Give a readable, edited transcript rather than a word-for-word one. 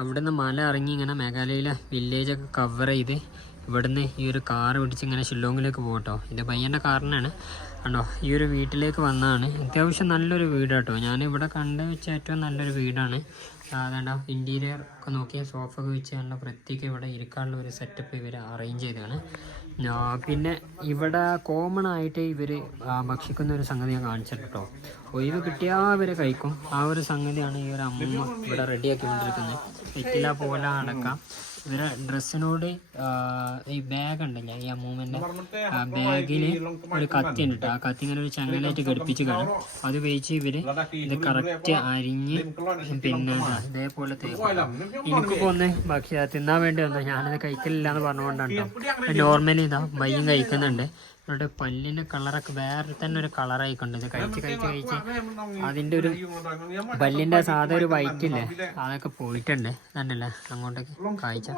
അവിടുന്ന് മല ഇറങ്ങി ഇങ്ങനെ മേഘാലയയിലെ വില്ലേജൊക്കെ കവർ ചെയ്ത് ഇവിടുന്ന് ഈ ഒരു കാർ പിടിച്ച് ഇങ്ങനെ ഷില്ലോങ്ങിലേക്ക് പോകട്ടോ. എൻ്റെ പയ്യൻ്റെ കാറിനാണ് കണ്ടോ. ഈ ഒരു വീട്ടിലേക്ക് വന്നതാണ്. അത്യാവശ്യം നല്ലൊരു വീട് കേട്ടോ. ഞാനിവിടെ കണ്ടു വെച്ച ഏറ്റവും നല്ലൊരു വീടാണ്. അതേണ്ട ഇൻറ്റീരിയർ ഒക്കെ നോക്കിയ സോഫ ഒക്കെ വെച്ച് നല്ല പ്രത്യേകം ഇവിടെ ഇരിക്കാനുള്ള ഒരു സെറ്റപ്പ് ഇവർ അറേഞ്ച് ചെയ്തതാണ്. പിന്നെ ഇവിടെ കോമൺ ആയിട്ട് ഇവർ ഭക്ഷിക്കുന്ന ഒരു സംഗതി ഞാൻ കാണിച്ചിട്ടോ. ഒഴിവ് കിട്ടിയാൽ ഇവർ കഴിക്കും. ആ ഒരു സംഗതിയാണ് ഈ ഒരു അമ്മ ഇവിടെ റെഡിയാക്കിക്കൊണ്ടിരിക്കുന്നത്. വെറ്റില പോലെ അടക്കാം. ഇവരെ ഡ്രസ്സിനോട് ഈ ബാഗ് ഉണ്ടല്ലോ, ഈ അമ്മൂമ്മൻ്റെ ബാഗിൽ ഒരു കത്തി ഉണ്ട് കേട്ടോ. ആ കത്തി ഇങ്ങനെ ഒരു ചങ്ങലായിട്ട് ഘടിപ്പിച്ച് കാണും. അത് വെച്ച് ഇവർ ഇത് കറക്റ്റ് അരിഞ്ഞ് പിന്നെ ഇതേപോലെ എനിക്കിപ്പോൾ ഒന്ന് തിന്നാൻ വേണ്ടി വന്നു. ഞാനത് കഴിക്കലില്ല എന്ന് പറഞ്ഞുകൊണ്ടാണ് കേട്ടോ. നോർമലി ഇതാ ബയ്യും കഴിക്കുന്നുണ്ട്. ഇവിടെ പല്ലിൻ്റെ കളറൊക്കെ വേറെ തന്നെ ഒരു കളറായിക്കൊണ്ട് ഇത് കഴിച്ച് അതിൻ്റെ ഒരു പല്ലിൻ്റെ സാധാ ഒരു വൈറ്റില്ലേ അതൊക്കെ പോയിട്ടുണ്ട്. കണ്ടില്ലേ അങ്ങോട്ടേക്ക് കാഴ്ച.